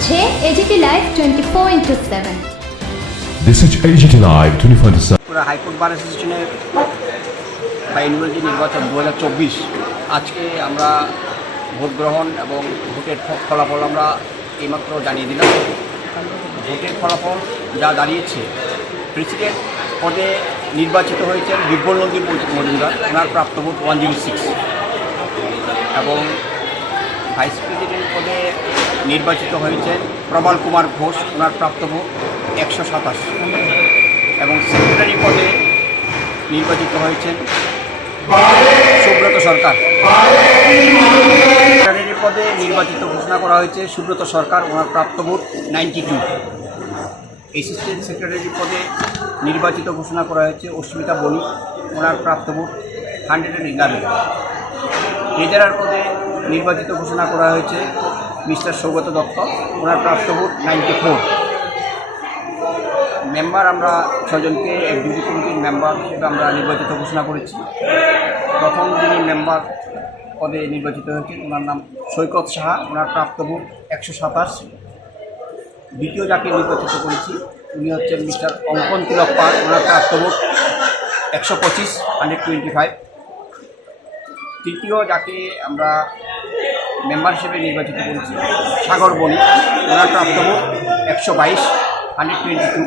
হচ্ছে AGT live 24/7। This is AGT Live 24/7. পুরো high court বার অ্যাসোসিয়েশনের বা ইউনিভার্সিটি নির্বাচন 2024 আজকে আমরা ভোট গ্রহণ এবং ভোটের ফলাফল আমরা এইমাত্র জানিয়ে দিলাম। ভোটের ফলাফল যা দাঁড়িয়েছে, প্রেসিডেন্ট পদে নির্বাচিত হয়েছেন বিপ্লবনন্দী মজুমদার, ওনার প্রাপ্ত ভোট 106, এবং ভাইস প্রেসিডেন্ট পদে নির্বাচিত হয়েছেন প্রবল কুমার ঘোষ, ওনার প্রাপ্ত ভোট 127, এবং সেক্রেটারি পদে নির্বাচিত হয়েছেন সুব্রত সরকার। সেক্রেটারি পদে নির্বাচিত ঘোষণা করা হয়েছে সুব্রত সরকার, ওনার প্রাপ্ত ভোট 92। অ্যাসিস্ট্যান্ট সেক্রেটারি পদে নির্বাচিত ঘোষণা করা হয়েছে অস্মিতা বণিক, ওনার প্রাপ্ত ভোট 111। ট্রেজারার পদে নির্বাচিত ঘোষণা করা হয়েছে মিস্টার সৌগত দত্ত, ওনার প্রাপ্ত ভোট 94। মেম্বার আমরা 6 জনকে এক্সিকিউটিভ কমিটির মেম্বার হিসেবে আমরা নির্বাচিত ঘোষণা করেছি। প্রথম যিনি মেম্বার পদে নির্বাচিত হয়েছেন ওনার নাম সৈকত সাহা, ওনার প্রাপ্ত ভোট 127। দ্বিতীয় যাকে নির্বাচিত করেছি উনি হচ্ছেন মিস্টার অঙ্কন তিলক পাল, ওনার প্রাপ্ত ভোট 125, 125। তৃতীয় যাকে আমরা মেম্বার হিসেবে নির্বাচিত করেছি সাগর বণিক, ওনার প্রাপ্ত ভোট 122, 122।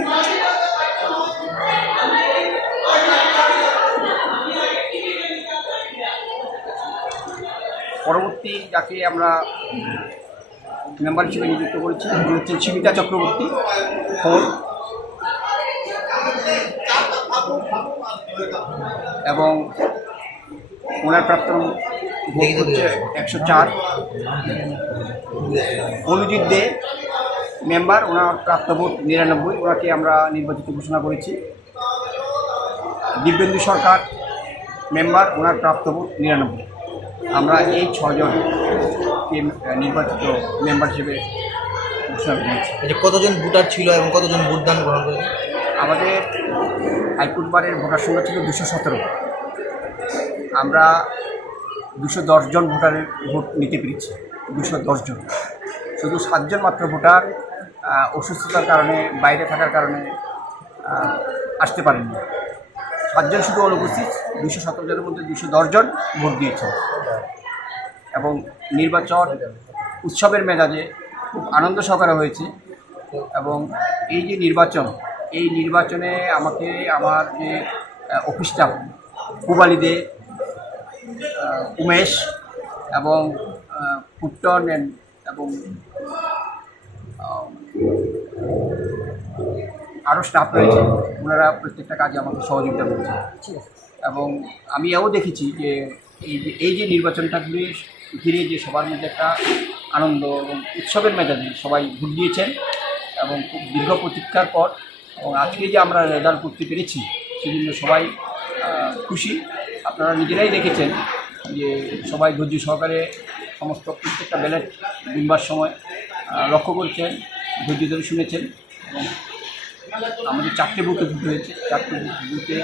পরবর্তী যাকে আমরা মেম্বার হিসেবে নিযুক্ত করেছি উনি হচ্ছেন সীমিতা চক্রবর্তী, 4, এবং ওনার প্রাপ্ত ভোট হচ্ছে 104। অনুজিৎ দে মেম্বার, ওনার প্রাপ্ত ভোট 99, ওনাকে আমরা নির্বাচিত ঘোষণা করেছি। দিব্যেন্দু সরকার মেম্বার, ওনার প্রাপ্ত ভোট 99। আমরা এই 6 জনকে নির্বাচিত মেম্বার হিসেবে ঘোষণা করেছি। কতজন ভোটার ছিল এবং কতজন ভোটদান গ্রহণ করেছে? আমাদের হাইকোর্ট বারের ভোটার সংখ্যা ছিল 217। আমরা 210 জন ভোটারের ভোট নিতে পেরেছি। 210 জন, শুধু 7 জন মাত্র ভোটার অসুস্থতার কারণে, বাইরে থাকার কারণে আসতে পারেননি। 7 জন শুধু অনুপস্থিত, 217 জনের মধ্যে 210 জন ভোট দিয়েছেন। এবং নির্বাচন উৎসবের মেজাজে খুব আনন্দ সহকারে হয়েছে। এবং এই যে নির্বাচন, এই নির্বাচনে আমাকে আমার যে অফিস স্টাফ পুবালি দে, উমেশ এবং পুট্টন এবং আরও স্টাফ রয়েছে, ওনারা প্রত্যেকটা কাজে আমাকে সহযোগিতা করছে। এবং আমি এও দেখেছি যে এই যে নির্বাচনটা ঘিরে যে সবার মধ্যে একটা আনন্দ এবং উৎসবের মেজাজে সবাই ভোট দিয়েছেন, এবং খুব দীর্ঘ প্রতীক্ষার পর এবং আজকে যে আমরা রেজাল্ট করতে পেরেছি সেজন্য সবাই খুশি। আপনারা নিজেরাই দেখেছেন যে সবাই ধৈর্য সহকারে সমস্ত প্রত্যেকটা ব্যালট দিনবার সময় লক্ষ্য করছেন, ধৈর্য ধরে শুনেছেন। এবং আমাদের 4টে বুথে ভোট হয়েছে, 4টে বুথে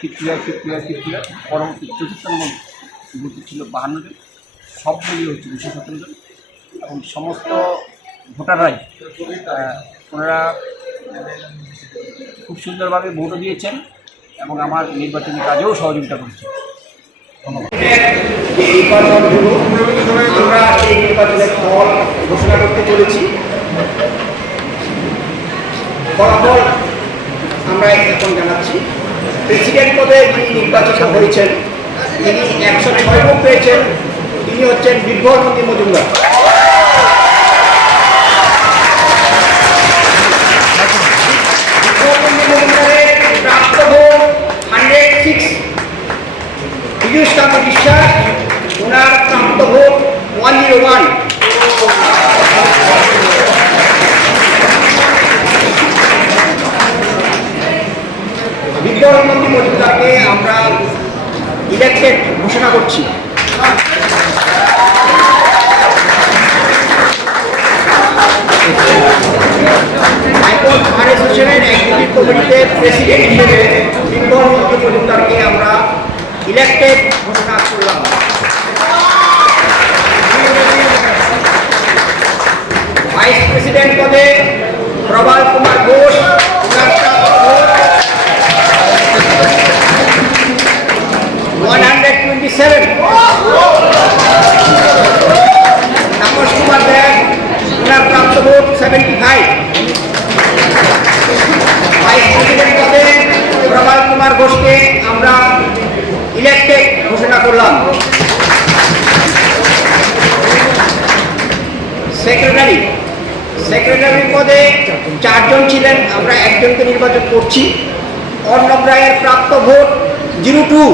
50 পরবর্তী 44 নম্বর বুথে ছিল 52 জন, সব মিলিয়ে হচ্ছে 217 জন। এবং সমস্ত ভোটাররাই ওনারা খুব সুন্দরভাবে ভোটও দিয়েছেন এবং আমার নির্বাচনী কাজেও সহযোগিতা করেছেন। ধন্যবাদ। আমরা এই নির্বাচনের ফল ঘোষণা করতে চলেছি। ফলাফল আমরা এখন জানাচ্ছি। প্রেসিডেন্ট পদে যিনি নির্বাচিত হয়েছেন, তিনি 106 ভোট পেয়েছেন, তিনি হচ্ছেন বিপ্লবনন্দী মজুমদার। বিপ্লবনন্দী মজুমদারের প্রাপ্ত ভোট 106। পীযূষ কান্ত বিশ্বাস, ওনার প্রাপ্ত ভোট 101। বিপ্লবনন্দী মজুমদারকে আমরা ইলেক্টেড ঘোষণা করছি। হাইকোর্ট বার অ্যাসোসিয়েশনের এক্সিকিউটিভ কমিটিতে প্রেসিডেন্ট হিসেবে বিপ্লবনন্দী মজুমদারকে আমরা ইলেক্টেড ঘোষণা করলাম। ভাইস প্রেসিডেন্ট পদে প্রবাল কুমার ঘোষ, ওনার প্রাপ্ত ভোট 127। তাপস কুমার দেব, ওনার প্রাপ্ত ভোট 75। ভাইস প্রেসিডেন্ট পদে প্রবাল কুমার ঘোষকে আমরা ইলেক্টেড ঘোষণা করলাম। সেক্রেটারি পদে 4 জন ছিলেন, আমরা একজনকে নির্বাচন করছি। অর্ণব রায়ের প্রাপ্ত ভোট 02।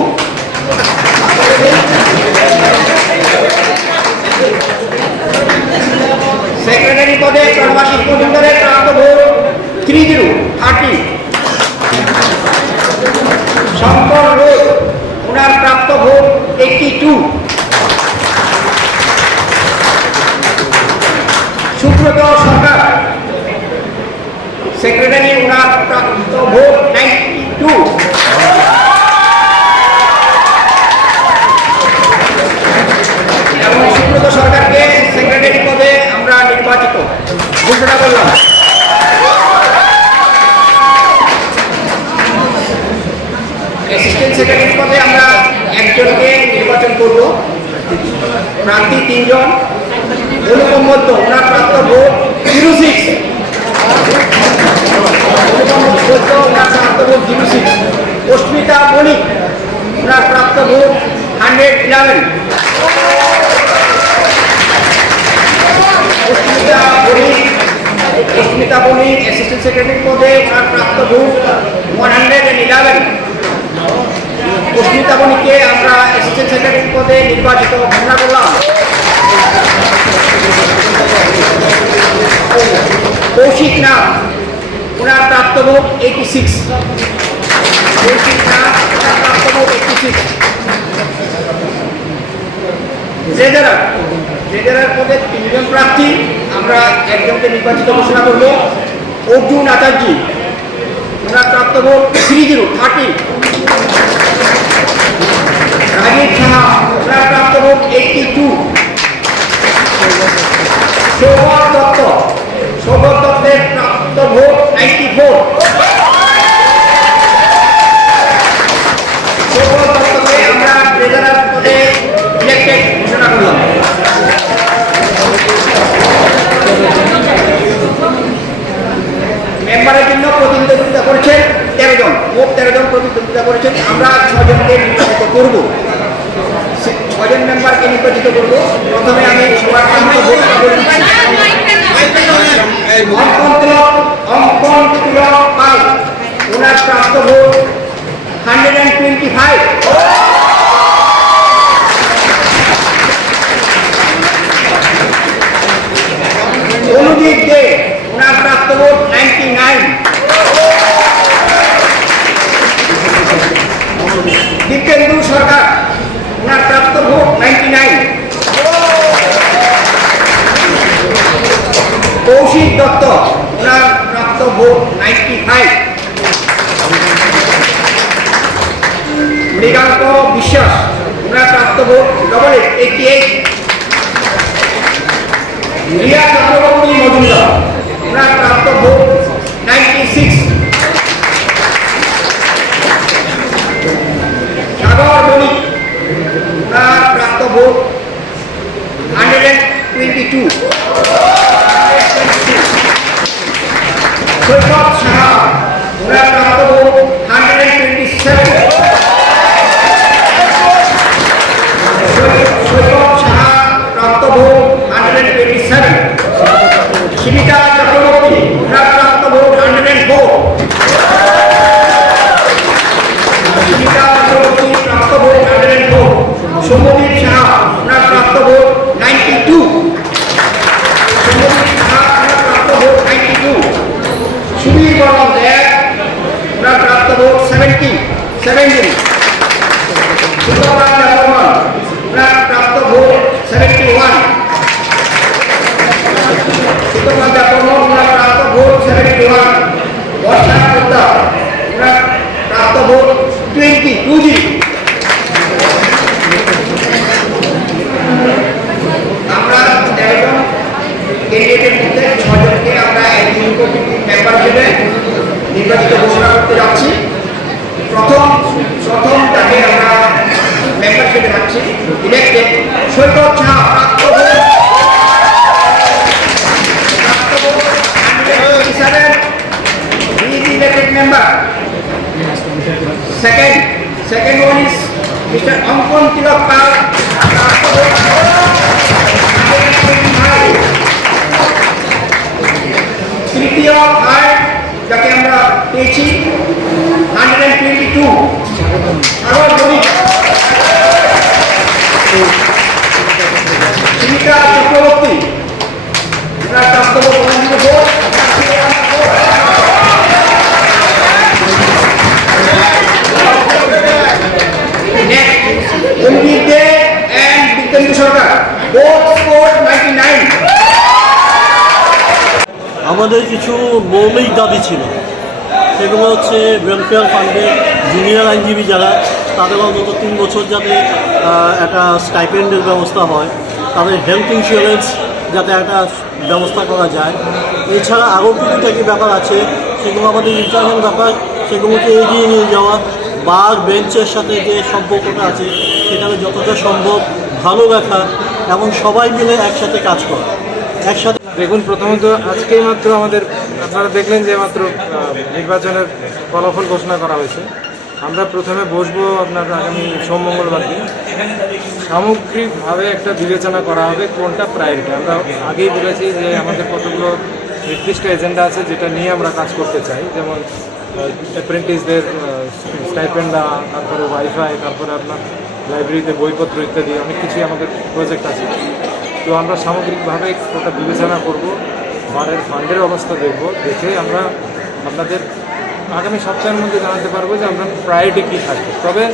সেক্রেটারি পদে প্রণবাসী মজুমদারের প্রাপ্ত ভোট 30। শঙ্কর রোড, ওনার প্রাপ্ত ভোট 82। সুব্রত সরকার, সেক্রেটারি, ওনার প্রাপ্ত ভোট 92। এবং সুব্রত সরকারকে সেক্রেটারি পদে আমরা নির্বাচিত ঘোষণা করলাম। অ্যাসিস্ট্যান্ট সেক্রেটারি পদে আমরা একজনকে নির্বাচন করব। প্রার্থী 3 জন। অনুপম মধ্য, ওনার প্রাপ্ত ভোট 06। অনুপম মধ্য, ওনার প্রাপ্ত ভোট 06। অস্মিতা বণিক, ওনার প্রাপ্ত ভোট 111। অস্মিতা বণিক অ্যাসিস্ট্যান্ট সেক্রেটারি পদে ওনার প্রাপ্ত ভোট 111। অস্মিতা বণিককে আমরা অ্যাসিস্ট্যান্ট সেক্রেটারি পদে নির্বাচিত ঘোষণা করলাম। কৌশিক নাথ, ওনার প্রাপ্ত ভোট 86। কৌশিক নাথ, ওনার প্রাপ্ত ভোট 86। ট্রেজারার পদে 3 জন প্রার্থী, আমরা একজনকে নির্বাচিত ঘোষণা করব। অর্জুন আচার্য, ওনার প্রাপ্ত ভোট 30। রাজীব সাহা, ওনার প্রাপ্ত ভোট 82। সৌগত দত্তের প্রাপ্ত ভোট 94। সৌগত দত্তকে আমরা ট্রেজারার পদে ইলেক্টেড ঘোষণা করলাম। মেম্বারের জন্য প্রতিদ্বন্দ্বিতা করেছেন 13 জন, মোট 13 জন প্রতিদ্বন্দ্বিতা করেছেন। আমরা 6 জনকে নির্বাচিত করব। 6 জন মেম্বারকে নির্বাচিত করব। প্রথমে আমি সবার প্রাপ্ত ভোট বলে দিচ্ছি। অঙ্কন তিলক পাল, ওনার প্রাপ্ত ভোট 125। অনুদীপ দে, ওনার প্রাপ্ত ভোট 99। দীপেন্দু সরকার, ওনার প্রাপ্ত ভোট 99। কৌশিক দত্ত, ওনার প্রাপ্ত ভোট 95। মৃগাঙ্ক বিশ্বাস, ওনার প্রাপ্ত ভোট 88। রিয়া চক্রবর্তী মজুমদার, ওনার প্রাপ্ত ভোট 96। সাগর বণিক, ওনার প্রাপ্ত ভোট 122। সৈকত সাহা, ওনার প্রাপ্ত ভোট 127। সৈকত সাহা প্রাপ্ত ভোট 127। শিবিকা চক্রবর্তী, ওনার প্রাপ্ত ভোট 104। শিবিকা চক্রবর্তী প্রাপ্ত ভোট 104। সৌম্যদীপ সাহা, ওনার প্রাপ্ত ভোট 92। সৌম্যদীপ সাহা, ওনার প্রাপ্ত ভোট 92। সুবীর বর্মন দেব, ওনার প্রাপ্ত ভোট 70। সুন্দরলাল বর্মন, ওনার প্রাপ্ত ভোট 71। সুন্দরলাল বর্মন, ওনার প্রাপ্ত ভোট 71। বর্ষা পোদ্দার, ওনার প্রাপ্ত ভোট 20। আমরা 13 জন ক্যান্ডিডেটের মধ্যে 6 জনকে আমরা এক্সিকিউটিভ কমিটির মেম্বার হিসেবে নির্বাচিত ঘোষণা করতে যাচ্ছি। প্রথম তাকে আমরা মেম্বার হিসেবে রাখছি elected Saikat Shah, he is elected member. Second one is Mr. Ankon Tilak Pal. তৃতীয় আর যাকে আমরা পেয়েছি 122 সাগর বণিক। সুমিতা চক্রবর্তী, এনার বক্তব্য প্রদান করব। অঙ্কিত দে and বিক্রেন্দু সরকার, both scored 99. আমাদের কিছু মৌলিক দাবি ছিল, সেগুলো হচ্ছে ওয়েলফেয়ার ফান্ডের জুনিয়র আইনজীবী যারা, তাদের অন্তত 3 বছর যাতে একটা স্টাইপেন্ডের ব্যবস্থা হয়, তাদের হেলথ ইন্স্যুরেন্স যাতে একটা ব্যবস্থা করা যায়। এছাড়া আরও টুকিটাকি ব্যাপার আছে, সেগুলো আমাদের ইন্টারনাল ব্যাপার, সেগুলোকে এগিয়ে নিয়ে যাওয়া। বার বেঞ্চের সাথে যে সম্পর্কটা আছে সেটাকে যতটা সম্ভব ভালো রাখা এবং সবাই মিলে একসাথে কাজ করা। একসাথে দেখুন, প্রথমত আজকেই মাত্র আমাদের আপনারা দেখলেন যে মাত্র নির্বাচনের ফলাফল ঘোষণা করা হয়েছে। আমরা প্রথমে বসবো আপনার আগামী সোম মঙ্গলবার দিন, সামগ্রিকভাবে একটা বিবেচনা করা হবে কোনটা প্রায়োরিটি। আমরা আগেই বলেছি যে আমাদের কতগুলো নির্দিষ্ট এজেন্ডা আছে যেটা নিয়ে আমরা কাজ করতে চাই, যেমন অ্যাপ্রেন্টিসদের স্টাইপেন্ড, তারপরে ওয়াইফাই, তারপরে আপনার লাইব্রেরিতে বইপত্র ইত্যাদি অনেক কিছুই আমাদের প্রজেক্ট আছে। তো আমরা সামগ্রিকভাবে ওটা বিবেচনা করব, বারের ফান্ডের অবস্থা দেখব, দেখে আমরা আপনাদের আগামী সপ্তাহের মধ্যে জানাতে পারবো যে আমরা প্রায়োরিটি কী থাকবে। তবে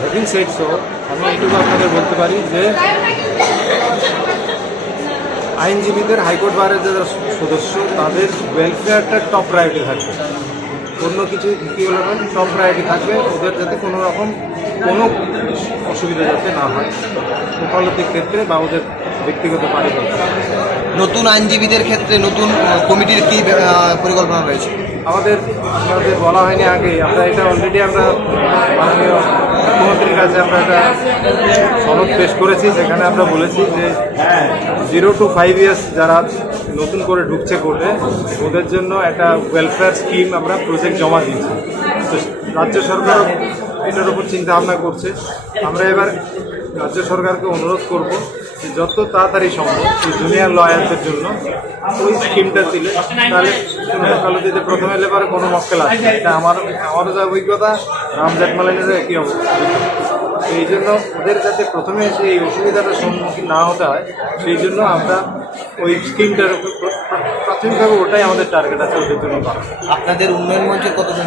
হ্যাভিং সেড সো আমি এইটুকু আপনাদের বলতে পারি যে আইনজীবীদের হাইকোর্ট বারের যারা সদস্য তাদের ওয়েলফেয়ারটা টপ প্রায়োরিটি থাকবে। অন্য কিছু কী হলে টপ প্রায়োরিটি থাকবে, ওদের যাতে কোনো রকম কোনো অসুবিধা যাতে না হয় ওকালতির ক্ষেত্রে বা ওদের ব্যক্তিগত পারিবারিক। নতুন আইনজীবীদের ক্ষেত্রে নতুন কমিটির কি পরিকল্পনা রয়েছে? আমাদের বলা হয়নি আগেই, আমরা এটা অলরেডি আমরা মাননীয় মুখ্যমন্ত্রীর কাছে আমরা একটা সনদ পেশ করেছি, যেখানে আমরা বলেছি যে 0 to 5 ইয়ার্স যারা নতুন করে ঢুকছে কোর্টে ওদের জন্য একটা ওয়েলফেয়ার স্কিম আমরা প্রজেক্ট জমা দিয়েছি। তো রাজ্য সরকারও এটার উপর চিন্তা ভাবনা করছে। আমরা এবার রাজ্য সরকারকে অনুরোধ করব যে যত তাড়াতাড়ি সম্ভব এই জুনিয়র লয়ারদের জন্য ওই স্কিমটা দিলে, তাহলে ওকালতিতে প্রথমে এলে পরে কোনো মক্কেল আসবে। এটা আমারও যা অভিজ্ঞতা, রাম জেঠমালানিরও একই অভিজ্ঞতা। এই জন্য ওদের যাতে প্রথমে এসে এই অসুবিধাটার সম্মুখীন না হতে হয়, সেই জন্য আমরা ওই স্কিমটার প্রাথমিকভাবে ওটাই আমাদের টার্গেট আছে ওদের জন্য করা। আপনাদের উন্নয়ন মঞ্চের কতজন?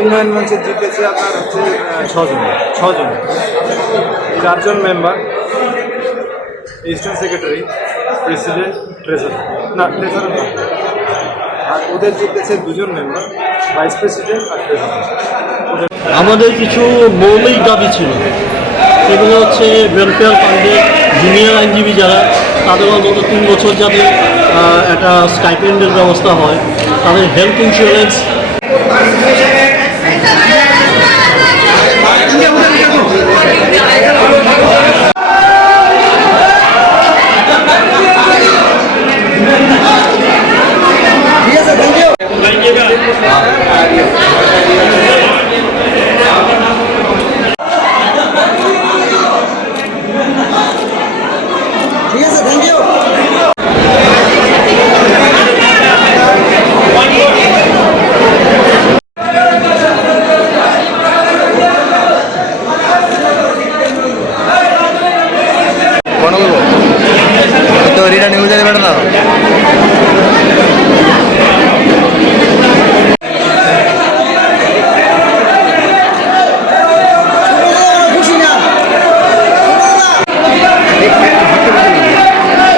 উন্নয়ন মঞ্চে জিতেছে আপনার হচ্ছে 6 জন, 4জন member, eastern secretary, president, treasurer না, আর ওদের জিতেছে 2জন মেম্বার, ভাইস প্রেসিডেন্ট আর ট্রেজারার। আমাদের কিছু মৌলিক দাবি ছিল, সেগুলো হচ্ছে ওয়েলফেয়ার ফান্ডের জুনিয়র আইনজীবী যারা, তাদের অন্তত 3 বছর যাতে একটা স্টাইপেন্ডের ব্যবস্থা হয়, তাদের হেলথ ইন্স্যুরেন্স